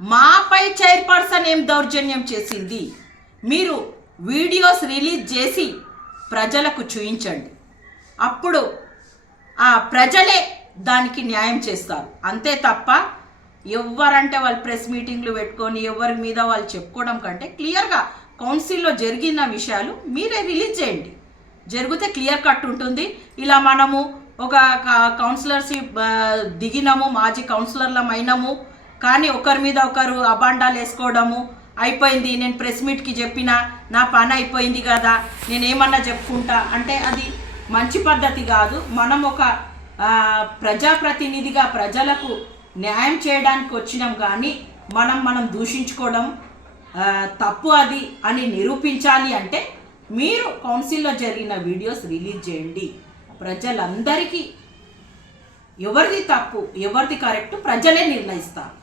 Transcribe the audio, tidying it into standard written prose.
మాపై చైర్పర్సన్ ఏం దౌర్జన్యం చేసింది? మీరు వీడియోస్ రిలీజ్ చేసి ప్రజలకు చూయించండి. అప్పుడు ఆ ప్రజలే దానికి న్యాయం చేస్తారు. అంతే తప్ప ఎవరంటే వాళ్ళు ప్రెస్ మీటింగ్లు పెట్టుకొని ఎవరి మీద వాళ్ళు చెప్పుకోవడం కంటే క్లియర్గా కౌన్సిల్లో జరిగిన విషయాలు మీరే రిలీజ్ చేయండి. జరిగితే క్లియర్ కట్ ఉంటుంది. ఇలా మనము ఒక కౌన్సిలర్షిప్ దిగినాము, మాజీ కౌన్సిలర్లం అయినాము, కానీ ఒకరి మీద ఒకరు అబాండాలు వేసుకోవడము అయిపోయింది, నేను ప్రెస్ మీట్కి చెప్పిన నా పని అయిపోయింది కదా, నేనేమన్నా చెప్పుకుంటా అంటే అది మంచి పద్ధతి కాదు. మనం ఒక ప్రజాప్రతినిధిగా ప్రజలకు న్యాయం చేయడానికి వచ్చినాం, కానీ మనం దూషించుకోవడం తప్పు అది అని నిరూపించాలి అంటే మీరు కౌన్సిల్లో జరిగిన వీడియోస్ రిలీజ్ చేయండి. ప్రజలందరికీ ఎవరిది తప్పు ఎవరిది కరెక్ట్ ప్రజలే నిర్ణయిస్తారు.